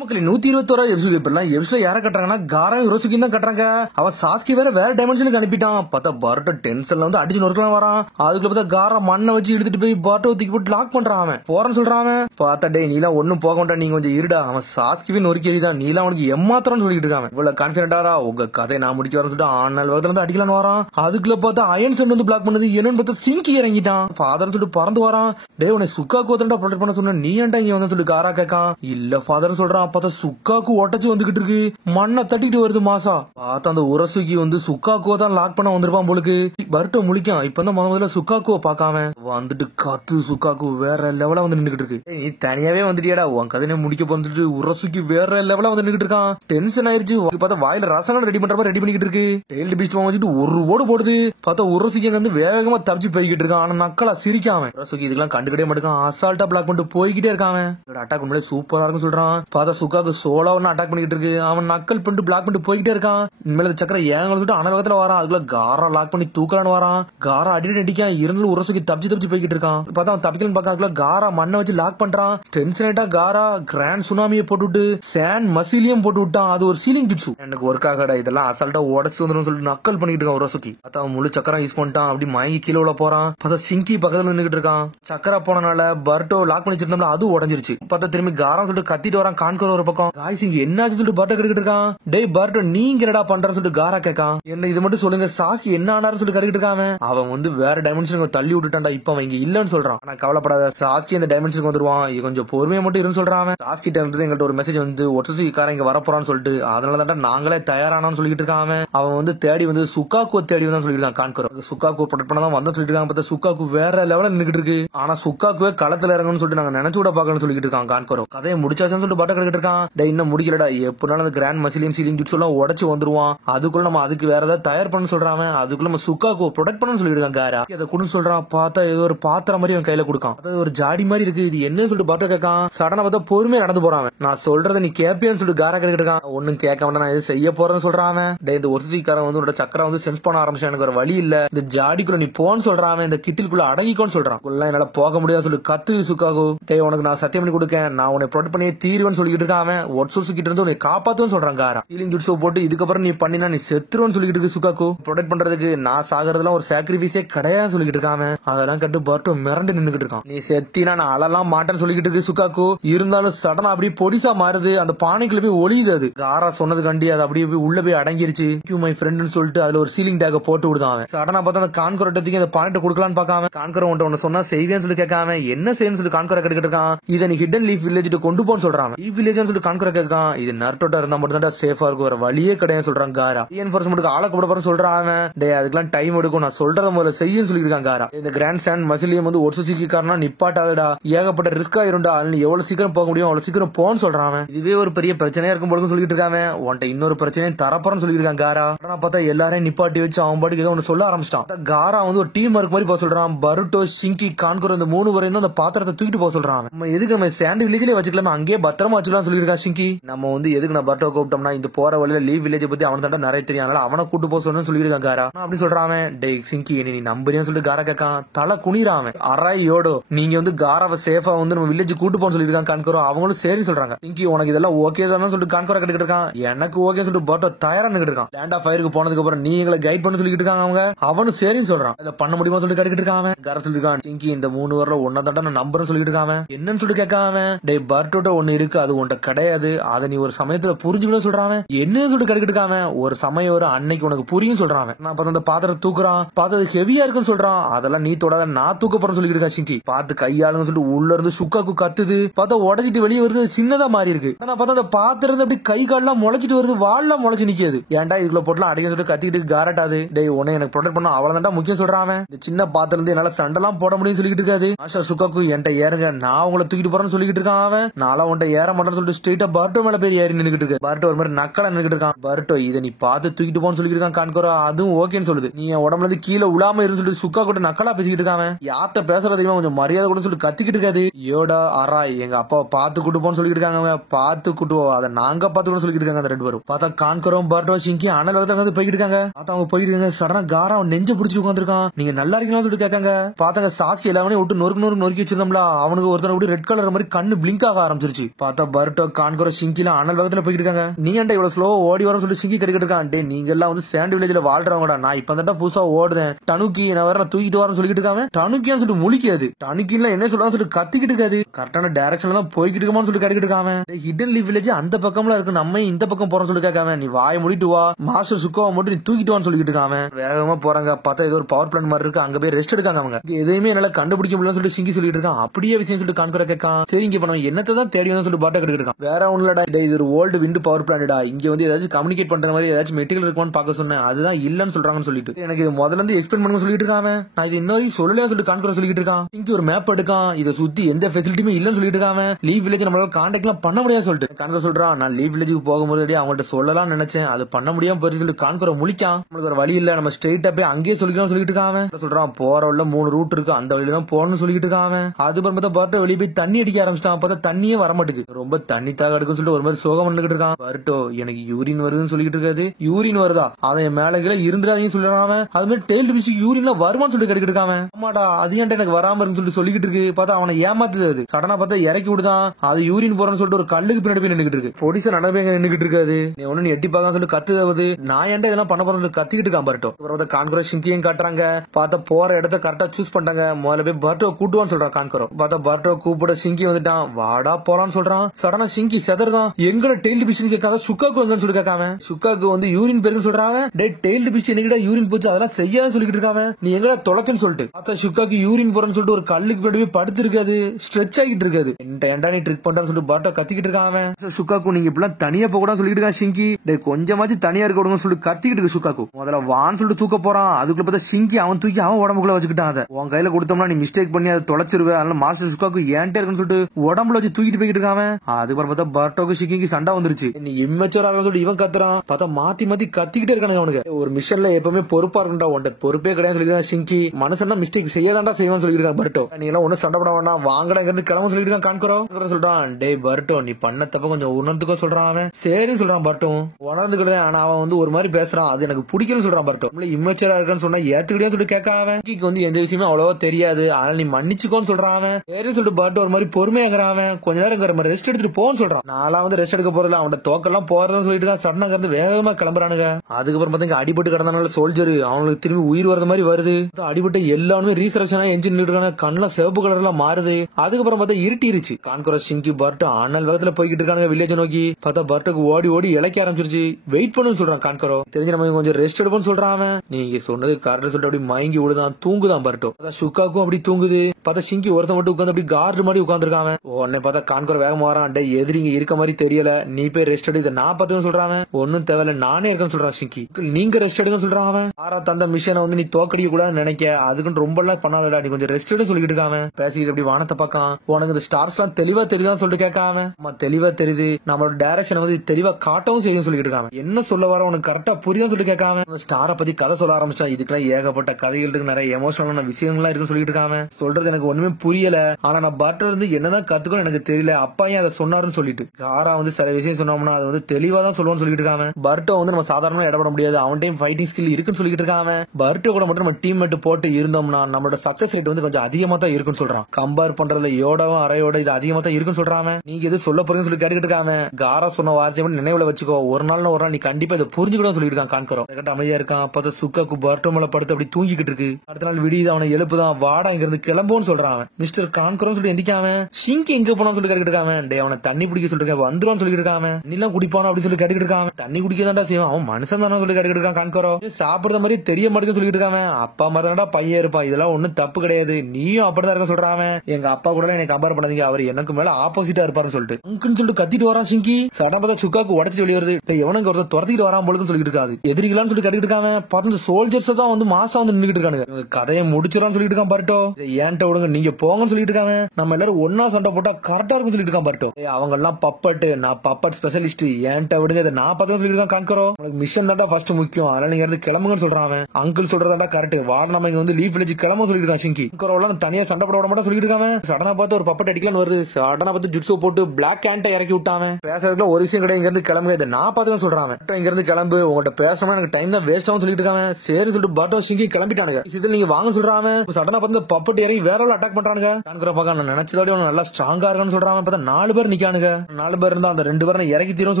மக்கள் 121 எபிசோட் இப்பெல்லாம் எபிசோட யார கட்டுறாங்கன்னா காரா ரோசுகின் தான் கட்டுறாங்க. அவன் சாஸ்கி வேற டைமென்ஷனுக்கு அனுப்பிட்டான். பார்த்தா பர்ட்டோ டென்ஷன்ல வந்து அடிச்சு நொறுக்கலாம் வரான். அதுக்குள்ள பார்த்தா காரா மண்ணை வச்சு எடுத்துட்டு போய் பர்ட்டோ தூக்கி போட்டு லாக் பண்றான். அவன் போறன்னு சொல்றான். அவன் பார்த்தா டே நீலாம் ஒன்னும் போக மாட்டான், நீங்க கொஞ்சம் இருடா. அவன் சாஸ்கிவே நொறுக்கிதான், நீலாம் அவனுக்கு ஏமாத்திரம்னு சொல்லிட்டு இருக்கான். இவ்வளவு கான்பிடண்டா உங்க கதையை நான் முடிக்க வரேன்னு சொல்லிட்டு ஆனால வேகத்துல வந்து அடிக்கலான்னு வரான். அதுக்குள்ள பார்த்தா அயன் சன் வந்து பிளாக் பண்ணுது. என்னன்னு பார்த்தா சிங்கி இறங்கிட்டான். ஃபாதர் சொல்லிட்டு பறந்து வரான். டே உன்னை சுக்கா கோத்தா ப்ரொடெக்ட் பண்ண சொன்ன, நீ ஏன்டா இங்க வந்து சொல்லி காரா கேட்கான். இல்ல ஃபாதர் சொல்றான். பார்த்தா சுக்காக்கு ஒட்டச்சு வந்துகிட்டு இருக்கு, மண்ணை தட்டிட்டு வருது மாசா. பார்த்தா அந்த உரசுகி வந்து சுக்காக்குவ தான் லாக் பண்ண வந்திருப்பான் போலுக்கு. பர்ட்டோ முழிக்கான். இப்ப தான் முதல்ல சுக்காக்குவ பாக்காம வந்துட்டு கத்து சுக்காக்கு வேற லெவலா வந்து நின்னுகிட்டு இருக்கு. நீ தனியாவே வந்துட்டியாடா, உன் கதையை முடிக்க வந்துட்டு உரசுகி வேற லெவலா வந்து நின்னுகிட்டு இருக்கான். டென்ஷன் ஆயிருச்சு. பார்த்தா வாயில ரசம் ரெடி பண்ற மாதிரி ரெடி பண்ணிக்கிட்டு இருக்கு. டெய்ல் பீஸ்ட் வச்சுட்டு ஒரு ஓடு போடுது. பார்த்தா உரசுகி வந்து வேகமா தப்பிச்சு போய்கிட்டு இருக்கான். ஆனா நக்கலா சிரிக்காம உரசுகி இதுக்கெல்லாம் கண்டுக்கிட்டே மாட்டான். அசால்ட்டா பிளாக் பண்ணிட்டு போய்கிட்டே இருக்கான். அட்டாக் பண்ணி சூப்பரா இருக்குன்னு சொல்றான். பார்த்தா சுக்காக்கு சோலா அட்டாக் பண்ணிட்டு இருக்கு. அவன் நக்கல் பண்ணிட்டு பிளாக் பண்ணிட்டு போய்கிட்டே இருக்கான். இனிமேல சக்கர ஏங்க சொல்லிட்டு அனலகத்துல வரான். அதுக்குள்ள காரா லாக் பண்ணி தூக்கலான்னு வரான். காரா அடிக்கடி அடிக்கான். இருந்தாலும் உரசுக்கு தப்பிச்சு போய்கிட்டு இருக்கான். பார்த்தா அவன் தப்பிக்கலன்னு பார்க்க அதுக்குள்ள காரா மண்ணை வச்சு லாக் பண்றான். டென்ஷன் ஆயிட்டா காரா கிராண்ட் சுனாமியை போட்டு விட்டு சாண்ட் மசிலியம் போட்டு விட்டான். அது ஒரு சீலிங் டிப்ஸ் எனக்கு ஒர்க் ஆகடா, இதெல்லாம் அசால்ட்டா உடச்சு வந்துடும் சொல்லிட்டு நக்கல் பண்ணிட்டு இருக்கான் உரசுக்கு. பார்த்தா அவன் முழு சக்கரம் யூஸ் பண்ணிட்டான். அப்படி மயங்கி கீழே உள்ள போறான். பார்த்தா சிங்கி பக்கத்துல நின்னுட்டு இருக்கான். சக்கரா போனனால பர்ட்டோ லாக் பண்ணி வச்சிருந்தோம்ல அது உடஞ்சிருச்சு. பார்த்தா திரும்பி காரா சொல்லிட்டு கத்திட்டு வரான். கான்கர் ஒரு பக்கம் காய்ஸ் இங்க என்னாச்சு சொல்லிட்டு பர்ட்டோ கேட்டுட்டு இருக்கான். டேய் பர்ட்டோ நீங்க என்னடா பண்றன்னு சொல்லிட்டு காரா கேட்கான். என்ன இது மட்டும் சொல்லுங்க, சாஸ்கி என்ன ஆனாருன்னு சொல்லி கேட்டுட்டு இருக்கான். அவன் வந்து வேற டைமென்ஷனுக்கு தள்ளி விட்டுட்டான்டா. இப்ப அவன் இங்க இல்லன்னு சொல்றான். ஆனா கவலைப்படாத, சாஸ்கி அந்த டைமென்ஷனுக்கு வந்துருவான். கொஞ்சம் பொறுமையா மட்டும் இருந்து சொல்றான். சாஸ்கி இருந்து எங்கள்ட்ட ஒரு மெசேஜ் வந்து ஒட்சுகாரன் இங்க வரப்போறான்னு சொல்லிட்டு, அதனாலதான் நாங்களே தயாரானான்னு சொல்லிட்டு இருக்கான். அவன் வந்து தேடி வந்து சுக்காக்கு தேடி வந்து சொல்லிருக்கான். கான்கர் சுக்காக்கு ப்ரொடெக்ட் பண்ணதான் வந்து சொல்லிட்டு இருக்காங்க. பார்த்தா சுக்காக்கு வேற லெவலில் நின்னுட்டு இருக்கு. ஆனா சுக்காக்குவே களத்துல இறங்கணும்னு சொல்லிட்டு நாங்க நினைச்சு கூட பாக்கணும்னு சொல்லிட்டு இருக்கான். கான்கர் கதையை முடிச்சாச்சுன்னு சொல்லிட்டு பாட்ட கேட்டு இருக்கான். டே இன்னும் முடிக்கலடா, எப்படினாலும் அந்த கிராண்ட் மசிலியம் சீலிங் ஜுட்ஸ் எல்லாம் உடச்சு வந்துருவான். அதுக்குள்ள நம்ம அதுக்கு வேற ஏதாவது தயார் பண்ண சொல்றான். அதுக்குள்ள நம்ம சுக்காக்கு ப்ரொடெக்ட் பண்ணு சொல்லிருக்கான். காரா அதை கொடுன்னு சொல்றான். பார்த்தா ஏதோ ஒரு பாத்திரம் மாதிரி அவன் கையில கொடுக்கான். அதாவது ஒரு ஜாடி மாதிரி இருக்கு. இது என்ன சொல்லிட்டு பாட்ட கேட்கான். சடனா பார்த்தா பொறுமையா நடந்து போறான். நான் சொல்றதை நீ கேப்பியான்னு சொல்லிட்டு காரா கேட்டு இருக்கான். ஒன்னும் கேட்க வேண்டாம், நான் எது செய்ய போறேன்னு சொல்றான். டே இந்த ஒருத்திக்காரன் வந்து உன்னோட சக்கரை வந்து சென்ஸ் பண்ண ஆரம்பிச்சான். எனக்கு ஒரு வழி இல்ல, இந்த ஜாடிக்குள்ள நீ போன்னு சொல்றான். இந்த கிட்டிலுக்குள்ள அடங்கிக்கோன்னு சொல்றான். என்னால போக முடியாது சொல்லி கத்து சுக்காகு. டே உனக்கு நான் சத்தியம் பண்ணி கொடுக்கேன், நான் உன்னை ப்ரொடெக்ட் பண்ணியே தீர்வேன்னு சொல்லிட்டு இருக்கான். ஒட்சூசு கிட்ட இருந்து உன்னை காப்பாத்துன்னு சொல்றான். காரா ஹீலிங் ஜுட்ஸ் போட்டு இதுக்கப்புறம் நீ பண்ணினா நீ செத்துருன்னு சொல்லிட்டு இருக்கு. சுக்காக்கு ப்ரொடெக்ட் பண்றதுக்கு நான் சாகிறதுலாம் ஒரு சாக்ரிஃபைஸே கிடையாது சொல்லிட்டு இருக்கான். அதெல்லாம் கட்டு பர்ட்டோ மிரண்டு நின்னுகிட்டு இருக்கான். நீ செத்தினா நான் அழலாம் மாட்டேன்னு சொல்லிட்டு இருக்கு சுக்காக்கு. இருந்தாலும் சடனா அப்படியே பொடிசா மாறுது. அந்த பானைக்குள்ள போய் ஒளியுது. அது காரா சொன்னது கண்டி அது அப்படியே போய் உள்ள போய் அடங்கிருச்சு. மை ஃப்ரெண்ட்னு சொல்லிட்டு அதுல ஒரு சீலிங் டேக போட்டு விடுதான். சடனா பார்த்தா அந்த கான்கரட்டுக்கு அந்த பாயிண்ட் கொடுக்கலான்னு பார்க்காம கான்கர ஒன்று சொன்னா செய்வேன்னு சொல்லி கேட்காம என்ன செய்யணும்னு சொல்லி கான்கர கேட்டுக்கிட்டு இருக்கான். இதை நீ ஹிடன் லீஃப் வில்லேஜ் கொண்டு போன்னு சொல்றான். லீஃப் வில்லேஜ் சொல்லி கான்கர கேட்கான். இது நர்டோட்டா இருந்தா மட்டும் தான் சேஃபா இருக்கும், வேற வழியே கிடையாது சொல்றான். காரா ரீஎன்ஃபோர்ஸ்மென்ட்க்கு ஆள கூட போறன்னு சொல்றான். டே அதுக்கெல்லாம் டைம் எடுக்கும், நான் சொல்றத முதல்ல செய்யும் சொல்லிட்டு இருக்கான். காரா இந்த கிராண்ட் சாண்ட் மசிலியம் வந்து ஒட்சுகி காரனா நிப்பாட்டாதடா, ஏகப்பட்ட ரிஸ்க் ஆயிரும்டா, அதுல எவ்வளவு சீக்கிரம் போக முடியும் அவ்வளவு சீக்கிரம் போன்னு சொல்றான். இதுவே ஒரு பெரிய பிரச்சனையா இருக்கும் போது சொல்லிட்டு இருக்காங்க. உன்ட்ட இன்னொரு பிரச்சனையும் தரப்போறன்னு சொல்லிட்டு இருக்கான். காரா பார்த்தா எல்லாரையும் நிப்பாட்டி வச்சு அவன் பாட்டுக்கு ஏதோ ஒன்று சொல்ல ஆரம்பிச்சிட்டான். காரா வந்து ஒரு டீம் ஒர்க் மாதிரி போக சொல்றான். பருட்டோ சிங்கி கான்கர் இந்த 3 பேரும் அந்த பாத்திரத்தை தூக்கிட்டு போக சொல்றான். நம்ம எதுக்கு நம்ம சாண்ட் வில்லேஜ்லயே வச்சுக்கலாம், அங்கேயே பத்திரமா வச்சுக்கலாம் சொல்லிருக்கான் சிங்கி. நம்ம வந்து எதுக்கு நான் பர்ட்டோ கூப்பிட்டோம்னா இந்த போற வழியில லீவ் வில்லேஜ் பத்தி அவன் தான் நிறைய தெரியும், அதனால அவனை கூட்டு போக சொல்லணும்னு சொல்லிருக்கான். காரா அப்படி சொல்றான். டே சிங்கி நீ நம்புறியான்னு சொல்லிட்டு காரா கேட்கான். தலை குனிறான். அரையோடோ நீங்க வந்து காராவை சேஃபா வந்து நம்ம வில்லேஜ் கூட்டு போன்னு சொல்லிருக்கான். கான்கரோ அவங்களும் சரி சொல்றாங்க. சிங்கி உனக்கு இதெல்லாம் ஓகே தானு சொல்லிட்டு கான்கரோ கேட்டுக்கிட்டு இருக்கான். எனக்கு ஓகே சொல்லிட்டு பர்ட்டோ தயாரா நின்னுட்டு இருக்கான். லேண்ட் ஆஃப் ஃபயருக்கு போனதுக்கு அப்புறம் நீ எங்களை கைட் பண்ண சொல்லிட்டு இருக்காங்க. அவங்க அவனு சரின்னு சொல்றான். இதை பண்ண முடியுமா சொல்லிட்டு கேட்டுக்கிட்டு இருக்கான். காரா சொல்லிருக்கான் சிங்கி இந்த 3 வரல ஒன்ன தான் நான் நம்புறேன்னு சொல்லிட்டு இருக்கான். என்னன்னு சொல்லிட்டு கேட்காம டே பர்ட்டோட ஒண்ணு இருக்கு, அது உன்ட்ட கிடையாது, அதை நீ ஒரு சமயத்துல புரிஞ்சுக்கணும் சொல்றான். என்ன சொல்லிட்டு கேட்டுக்கிட்டு இருக்கான். ஒரு சமயம் ஒரு அன்னைக்கு உனக்கு புரியும் சொல்றான். நான் பார்த்து அந்த பாத்திரம் தூக்குறான். பார்த்தது ஹெவியா இருக்குன்னு சொல்றான். அதெல்லாம் நீ தொடாத, நான் தூக்க போறேன்னு சொல்லிட்டு இருக்கான். சிங்கி பார்த்து கையாளுன்னு சொல்லிட்டு உள்ள இருந்து சுக்காக்கு கத்துது. பார்த்தா உடச்சிட்டு வெளியே வருது, சின்னதா மாறி இருக்கு. ஆனா பார்த்தா அந்த பாத்திரம் அப்படி கை கால்லாம் முளைச்சிட்டு வருது, வால்லாம் முளைச்சு நிக்காது. ஏன்டா இதுக்குள்ள போட்டுலாம் அடிக்க சொல்லிட்டு கத்திக்கிட்டு காரட்டாது. டே உன்னை எனக்கு ப்ரொடெக்ட் பண்ண அவ்வளவுதான் முக்கியம் சொல்றான். இந்த சின்ன பாத்திரம் இருந்து என்னால சண்டெல்லாம் போட முடியும்னு சொல்லிட்டு இருக்காது. ஆஷா சுக்காக்கு என்கிட்ட ஏறுங்க, நான் உங்களை தூக்கிட்டு போறேன்னு சொல்லிட்டு இருக்கான். அவன் நாளா உன்ட்ட ஏற மாட்டேன்னு சொல்லிட்டு ஸ்ட்ரெயிட்டா பர்ட்டோ மேல போய் ஏறி நின்னுட்டு இருக்கு. பர்ட்டோ ஒரு மாதிரி நக்கலா நின்னுட்டு இருக்கான். பர்ட்டோ இதை நீ பார்த்து தூக்கிட்டு போன்னு சொல்லிட்டு இருக்கான். கான்கரோ அதுவும் ஓகேன்னு சொல்லுது. நீ உடம்புல இருந்து கீழே உலாம இருந்து சொல்லிட்டு சுக்கா கூட நக்கலா பேசிக்கிட்டு இருக்காங்க. யார்கிட்ட பேசுறதுக்கு கொஞ்சம் மரியாதை கூட சொல்லிட்டு கத்திக்கிட்டு இருக்காது. யோடா அரா எங்க அப்பாவை பார்த்து கூட்டு போன்னு சொல்லிட்டு இருக்காங்க. பார்த்து கூட்டுவோம், அதை நாங்க பார்த்து சொல்லிட்டு இருக்காங்க. அந்த 2 பேரும் பார்த்தா கான்கரோ பர்ட்டோ சிங்கி அனல் வந்து போய்கிட்டு இருக்காங்க. பார்த்தா அவங்க போயிட்டு இருக்காங்க. சடனா காரா நெஞ்ச பிடிச்சிட்டு உட்காந்துருக்கான். நீங்க நல்லா இருக்கீங்கன்னு சொல்லிட்டு கேட்காங்க. பார்த்தாங்க சாஸ்கி எல்லாமே விட்டு நொறுக்கு நொறுக்கி வச்சிருந்தோம்ல, அவனுக்கு ஒருத்தனை விட்டு ரெட் கலர் மாதிரி கண்ணு பிளிங்க் ஆக ஆரம்பிச்சிருச்சு. பார்த்தா பர்ட்டோ கான்கோரோ ஷிங்கில அனல் வேகத்துல போயிட்டு இருக்காங்க. நீ ஏன்டா இவ்வளவு ஸ்லோ ஓடி வர சொல்லி ஷிங்கி கட்டிக்கிட்டு இருக்கான். டே நீங்க எல்லாம் வந்து சாண்ட் வில்லேஜ்ல வாழ்றவங்கடா. நான் இப்ப தான் புதுசா ஓடுதேன். டனுக்கி நான் வர தூக்கிட்டு வரேன்னு சொல்லிட்டு இருக்காங்க. டனுக்கின்னு சொல்லிட்டு முழிக்காது. டனுக்கின்ல என்ன சொல்லுவாங்க சொல்லிட்டு கத்திக்கிட்டு இருக்காது. கரெக்டான டைரக்ஷன்ல தான் போய்கிட்டு இருக்காமனு சொல்லி கட்டிக்கிட்டு இருக்காங்க. ஹிடன் லீஃப் வில்லேஜ் அந்த பக்கம்ல இருக்கு, நம்ம இந்த பக்கம் போறோம்னு சொல்லி கேட்காம நீ வாய் முடிட்டு வா, மாஸ்டர் சுக்கோவை மட்டும் நீ தூக்கிட்டு வான்னு சொல்லிட்டு இருக்காங்க. வேகமா போறாங்க. பார்த்தா ஏதோ ஒரு பவர் பிளான் மாதிரி இருக்கு, அங்க போய் ரெஸ்ட் எடுக்காங்க. அவங்க எதுவுமே என்னால கண்டுபிடிக்க முடியலன்னு சொல்லிட்டு ஷிங்கி சொல்லிட்டு இருக்கான். அப்படியே விஷயம் சொல்லிட்டு கான்கோரோ கேட்கான். சரி இங்க பண்ண என்னத்தை தான் தேடி வந்து சொல்லிட்டு பாட்டா கட்டிட்டு இருக்கான். வேற ஒண்ணுலடா, இது ஒரு ஓல்டு விண்ட் பவர் பிளான்டா. இங்க வந்து ஏதாச்சும் கம்யூனிகேட் பண்ற மாதிரி ஏதாச்சும் மெட்டீரியல் இருக்குமான்னு பார்க்க சொன்னேன். அதுதான் இல்லன்னு சொல்றாங்கன்னு சொல்லிட்டு எனக்கு இது முதல்ல இருந்து எக்ஸ்பிளைன் பண்ண சொல்லிட்டு இருக்காங்க. நான் இது இன்னொரு சொல்லலையா சொல்லிட்டு கான்கோரோ சொல்லிட்டு இருக்கான். இங்க ஒரு மேப் எடுக்கான். இதை சுத்தி எந்த ஃபெசிலிட்டியுமே இல்லன்னு சொல்லிட்டு இருக்காங்க. லீவ் வில்லேஜ் நம்மளால கான்டாக்ட் எல்லாம் பண்ண முடியாது சொல்லிட்டு கான்கோரோ சொல்றான். நான் லீவ் வில்லேஜுக்கு போகும்போது அவங்கள்ட்ட சொல்லலாம் நினைச்சேன், அது பண்ண முடியாம போயிட்டு சொல்லிட்டு கான்கோரோ முழிக்கான். நம்மளுக்கு ஒரு வழி இல்ல, நம்ம ஸ்ட்ரெயிட்டா போய் அங்கேயே சொல்லிக்கலாம் சொல்லிட்டு இருக்காங்க. சொல்றான் போற வழியில 3 ரூட் இருக்கு, அந்த வழியில தான் போகணும்னு சொல்லிட்டு இருக்காங்க. அது பார்த்தா பர்ட்டோ வெளியே போய் தண்ணி அடிக்க ஆரம்பிச்சிட்டான். பார்த்தா தண்ணியே வர மாட்டேங்குது. ரொம்ப தண்ணி தாக எடுக்குன்னு சொல்லிட்டு ஒரு மாதிரி சோகம் பண்ணிட்டு இருக்கான். பர்ட்டோ எனக்கு யூரின் வருதுன்னு சொல்லிட்டு இருக்காது. யூரின் வருதா, அதை என் மேல கீழே இருந்துடாதீங்கன்னு சொல்லிடுறாங்க. அது மாதிரி டெய்ல் பிடிச்சி யூரின்ல வருமானு சொல்லிட்டு கட்டிக்கிட்டு இருக்காங்க. ஆமாடா அது ஏன்டா எனக்கு வராம இருக்குன்னு சொல்லிட்டு இருக்கு. பார்த்தா அவனை ஏமாத்துது. அது சடனா பார்த்தா இறக்கி விடுதான். அது யூரின் போறன்னு சொல்லிட்டு ஒரு கல்லுக்கு பின்னாடி போய் நின்னுட்டு இருக்கு. பொடிசா நடப்பேங்க நின்னுட்டு இருக்காது. நீ ஒண்ணு நீ எட்டி பார்க்க சொல்லிட்டு கத்துதாவது. நான் ஏன்டா இதெல்லாம் பண்ண போறேன்னு கத்திக்கிட்டு இருக்கான் பர்ட்டோ. அப்புறம் கான்கோரோ ஷிங்கியும் காட்டுறாங்க. பார்த்தா போற இடத்த கரெக்டா சூஸ் பண்ணிட்டாங்க. முதல்ல போய் பர்ட்டோ கூட்டுவான்னு சொல்றான் கான்கோரோ. பார்த்தா பர்ட்டோ கூப்பிட ஷிங்கி வந்துட்டான். வாடா போலான்னு சொல்றான். சடனா ஷிங்கி செதறதான். எங்கட டெய்ல்டு பிஷ் கேட்காத சுக்காக்கு எங்கன்னு சொல்லி கேட்காம சுக்காக்கு வந்து யூரின் பேருன்னு சொல்றாங்க. டே டெய்ல்டு பிஷ் எங்கடா யூரின் போச்சு, அதெல்லாம் செய்யாதுன்னு சொல்லிட்டு இருக்காங்க. நீ எங்கடா தொலைச்சுன்னு சொல்லிட்டு பார்த்தா சுக்காக்கு யூரின் போறன்னு சொல்லிட்டு ஒரு கல்லுக்கு பின்னாடி போய் படுத்து இருக்காது, ஸ்ட்ரெச் ஆகிட்டு இருக்காது. ஏன்டா நீ ட்ரிக் பண்றான்னு சொல்லிட்டு பர்ட்டோ கத்திக்கிட்டு இருக்காங்க. சுக்காக்கு நீங்க இப்பெல்லாம் தனியா போக கூட சொல்லிட்டு இருக்கான் ஷிங்கி. டே கொஞ்சமாச்சு தனியா இருக்க விடுங்க சொல்லிட்டு கத்திக்கிட்டு இருக்கு சுக்காக்கு. முதல்ல வான்னு சொல்லிட்டு தூக்க போறான். அதுக்குள்ள பார்த்தா ஷிங்கி அவன் தூக்கி அவன் உடம்புக்குள்ள வச்சுக்கிட்டான். அதை உன் கையில கொடுத்தோம்னா நீ மிஸ்டேக் பண்ணி அதை தொலைச்சிருவே. அதனால மாஸ்டர் சுக்காக்கு ஏன்டே இருக்குன்னு சொல்லிட்டு உடம்புல வச்சு தூக்கிட்டு போய்கிட்டு இருக்காங்க. அதுக்கப்புறம் பார்த்தா பர்ட்டோக்கு ஷிங்கிக்கு சண்டை வந்துருச்சு. நீ இம்மெச்சூரா சொல்லிட்டு இவன் கத்துறான். பார்த்தா மாத்தி மாத்தி கத்திக்கிட்டே இருக்கானுங்க. அவனுக்கு ஒரு மிஷன்ல எப்பவுமே பொறுப்பா இருக்குண்டா, உன்ட பொறுப்பே கிடையாது சொல்லிட்டு ஷிங்கி. மனுஷனா மிஸ்டேக் செய்யலாண்டா செய்வான்னு சொல்லிட்டு இருக்கான் பர்ட்டோ. நீ எல்லாம் ஒன்னும் சண்டை போட வேண்டாம், வாங்கடா இருந்து கிளம்ப சொல்லிட்டு இருக்கான் கான்கோரோ. சொல்றான் டே பர்ட்டோ நீ பண்ண தப்ப கொஞ்சம் உணர்ந்துக்கோ சொல்றான். அவன் சரி சொல்றான் பர்ட்டோ. உணர்ந்துக்கிட்டே ஆனா அவன் வந்து ஒரு மாதிரி பேசுறான். அது எனக்கு பிடிக்கல சொல்றான் பர்ட்டோ. இம்மெச்சூரா இருக்கான்னு சொன்னா ஏத்துக்கிட்டே சொல்லிட்டு கேட்க அவன் வந்து எந்த விஷயமே அவ்வளவா தெரியாது, அதனால நீ மன்னிச்சுக்கோன்னு சொல்றான். அவன் சரி சொல்லிட்டு பர்ட்டோ ஒரு மாதிரி பொறுமையாகிறான். அவன் கொஞ்ச நேரம் ரெஸ்ட் எடுத்துட்டு போன்னு சொல்றான். நான்லாம் வந்து ரெஸ்ட் எடுக்க போறதுல அவன் தோக்கெல்லாம் போறதுன்னு சொல்லிட்டு சடனா இருந்து வேகமா கிளம்புறானுங்க. அதுக்கப்புறம் பாத்தீங்க அடிபட்டு கிடந்தனால சோல்ஜர் அவங்களுக்கு திரும்பி உயிர் வரது மாதிரி வருது. அடிபட்டு எல்லாமே ரீசரக்ஷனா என்ஜின் நின்றுட்டாங்க. கண்ணுல சிவப்பு கலர்ல மாறுது. அதுக்கப்புறம் பார்த்தா இருட்டிருச்சு. கான்கோரோ ஷிங்கி பர்ட்டோ அனல் வேகத்துல போய்கிட்டு இருக்காங்க வில்லேஜ் நோக்கி. பார்த்தா பர்ட்டோக்கு ஓடி ஓடி இழைக்க ஆரம்பிச்சிருச்சு. வெயிட் பண்ணு சொல்றான் கான்கோரோ. தெரிஞ்சு நம்ம கொஞ்சம் ரெஸ்ட் எடுப்போம்னு சொல்றான். அவன் நீங்க சொன்னது கரெக்ட் சொல்லிட்டு அப்படி மயங்கி விழுதான் தூங்குதான் பர்ட்டோ. சுக்காக்கும் அப்படி தூங்குது. பார்த்தா ஷிங்கி ஒருத்த மட்டும் உட்காந்து அப்படி கார்டு மாதிரி உட்காந்துருக்காங்க. உடனே பார்த்தா கான்கோரோ வேகமா வரான். டே எதிரிங்க இருக்க மாதிரி தெரியல, நீ போய் ரெஸ்ட் எடு, நான் பார்த்துன்னு சொல்றான். ஒன்னும் தேவையில்ல நானே இருக்கேன்னு சொல்றான் ஷிங்கி. நீங்க ரெஸ்ட் எடுங்கன்னு சொல்றான். அவன் ஆறா தந்த மிஷனை வந்து நீ தோக்கடிக்க கூடாதுன்னு நினைக்க, அதுக்குன்னு ரொம்ப எல்லாம் பண்ணாதடா, நீ கொஞ்சம் ரெஸ்ட் எடுன்னு சொல்லிட்டு இருக்காங்க. பேசிட்டு அப்படி வானத்தை பார்க்கான். உனக்கு இந்த ஸ்டார்ஸ் எல்லாம் தெளிவா தெரியுதான்னு சொல்லிட்டு கேட்காம தெளிவா தெரியுது, நம்மளோட டைரக்ஷன் வந்து தெளிவா காட்டவும் செய்யும் சொல்லிட்டு இருக்காங்க. என்ன சொல்ல வர உனக்கு கரெக்டா புரியுதான்னு சொல்லிட்டு கேட்காம ஸ்டாரை பத்தி கதை சொல்ல ஆரம்பிச்சான். இதுக்கெல்லாம் ஏகப்பட்ட கதைகள் இருக்கு, நிறைய எமோஷனலான விஷயங்கள்லாம் இருக்குன்னு சொல்லிட்டு இருக்காங்க. சொல்றது எனக்கு ஒண்ணுமே புரியல, ஆனா நான் பர்ட்டோ இருந்து என்னதான் கத்துக்கணும் எனக்கு தெரியல, அப்பா ஏன் அதை சொன்னாருன்னு சொல்லிட்டு காரா வந்து சில விஷயம் சொன்னோம்னா அது வந்து தெளிவா தான் சொல்லுவான்னு சொல்லிட்டு இருக்காங்க. பர்ட்டோ வந்து நம்ம சாதாரணமா இடப்பட முடியாது, அவன் டைம் ஃபைட்டிங் ஸ்கில் இருக்குன்னு சொல்லிட்டு இருக்காங்க. பர்ட்டோ கூட மட்டும் நம்ம டீம் மேட் போட்டு இருந்தோம்னா நம்மளோட சக்சஸ் ரேட் வந்து கொஞ்சம் அதிகமா தான் இருக்குன்னு சொல்றான். கம்பேர் பண்றதுல யோடாவும் அரையோட இது அதிகமா தான் இருக்குன்னு சொல்றாங்க. நீங்க எது சொல்ல போறீங்கன்னு சொல்லி கேட்டுக்கிட்டு இருக்காங்க. காரா சொன்ன வார்த்தையை மட்டும் நினைவுல வச்சுக்கோ, ஒரு நாள் நீ கண்டிப்பா இதை புரிஞ்சுக்கிடும் சொல்லிட்டு இருக்கான் கான்கோரோ. அமைதியா இருக்கான். பார்த்தா சுக்காக்கு பர்ட்டோ மேல படுத்து அப்படி தூங்கிக்கிட்டு இருக்கு. அடுத்த நாள் விடியுது, அவனை எழுப்புதான். வாடா இங்க இருந்து கிளம்புன்னு சொல்றான். மிஸ்டர் கான்கோரோ சொல்லி எந்திக்காம ஷிங்கி எங்க போனான்னு சொல்லி கேட்டுக்கிட்டு இருக்காங்க. டே அவனை தண்ணி குடிக்க சொல்லிருக்க வந்துருவான்னு சொல்லிட்டு இருக்காங்க. நீலாம் குடிப்பானு அப்படி சொல்லி கேட்டுக்கிட்டு இருக்காங்க. தண்ணி குடிக்கதான்டா செய்வான், அவன் மனுஷன் தானே சொல்லி கேட்டுக்கிட்டு இருக்கான். கான்கோரோ சாப்பிடுற மாதிரி தெரிய மாட்டேங்குன்னு சொல்லிட்டு இருக்காங்க. அப்பா மாதிரி பையன் இருப்பான், இதெல்லாம் ஒண்ணும் தப்பு கிடையாது, நீயும் அப்படிதான் இருக்க சொல்றான். எங்க அப்பா கூட என்ன கம்பேர் பண்ணாதீங்க, அவர் எனக்கு மேல ஆப்போசிட்டா இருப்பாருன்னு சொல்லிட்டு அங்குன்னு சொல்லிட்டு கத்திட்டு வரான் ஷிங்கி. சடபத சுக்காக்கு உடச்சு வெளியே வருது. எவனுக்கு ஒருத்தர் துரத்திட்டு வரான் போலுன்னு சொல்லிட்டு இருக்காது. எதிரிகளான்னு சொல்லி கட்டிட்டு இருக்காங்க. பார்த்து சோல்ஜர்ஸ் தான் வந்து மாசா வந்து நின்றுட்டு இருக்காங்க. கதையை முடிச்சிடான்னு சொல்லிட்டு இருக்கான் பர்ட்டோ. ஏன்ட்ட விடுங்க, நீங்க போங்கன்னு சொல்லிட்டு இருக்காங்க. நம்ம எல்லாரும் ஒன்னா சண்டை போட்டா கரெக்டா இருக்கும் சொல்லிட்டு இருக்கான் பர்ட்டோ. அவங்க எல்லாம் பப்பட், நான் பப்பட் ஸ்பெஷலிஸ்ட், ஏன்ட்ட விடுங்க, இதை நான் பார்த்து சொல்லிட்டு இருக்கான் கான்கோரோ. உங்களுக்கு மிஷன் தான்டா ஃபர்ஸ்ட் முக்கியம், அதனால நீங்க இருந்து கிளம்புங்கன்னு சொல்றான். அங்கிள் சொல்றதாண்டா கரெக்ட், வாட நம்ம இங்க வந்து லீஃப் வில்லேஜ் கிளம்ப சொல்லிட்டு இருக்கான் ஷிங்கி. கான்கோரோ தனியா சண்டை போட மாட்டா சொல்லிட்டு இருக்காங்க. சடனா பார்த்து ஒரு பப்பட் அடிக்கலான்னு வருது. சடனா பார்த்து ஜுட்ஸோ போட்டு பிளாக் கேண்ட இறக்கி விட்டாங்க. பேசுறதுல ஒரு விஷயம் கிடையாது, இங்க இருந்து கிளம்புங்க, இதை நான் பார்த்து சொல்றாங்க. இங்க இருந்து கிளம்பு, உங்கள்கிட்ட பேசாம எனக்கு டைம் தான் வேஸ்ட் ஆகும் சொல்லிட்டு இருக்காங்க. சரி சொல்லிட்டு பர்ட்டோ ஷிங்கி கிளம்பிட்டானுங்க. இதுல நீங்க வாங்க சொல்றாங்க. சடனா பார்த்து பப்பட் இறங்கி வேற அட்டாக் பண்றானுங்க. கான்கோரோ பார்க்க நான் நினைச்சதோட நல்லா ஸ்ட்ராங்கா இருக்கான்னு சொல்றாங்க. பார்த்தா 4 பேர் நிக்கானுங்க. 4 பேர் இருந்தா அந்த 2 பேரை இறக்கி தீரும்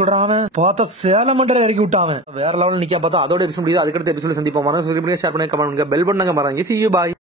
சொல்றான். அவன் பார்த்தா சேலம் மண்டல இறக்கி விட்டான். வேற லெவல் நிக்க பார்த்தா அதோட எபிசோட் முடியுது. அதுக்கடுத்த எபிசோட் சந்திப்போம். ஷேர் பண்ணி கமெண்ட் பண்ணுங்க, பெல் பண்ணுங்க, மறந்துங்க. See you, bye.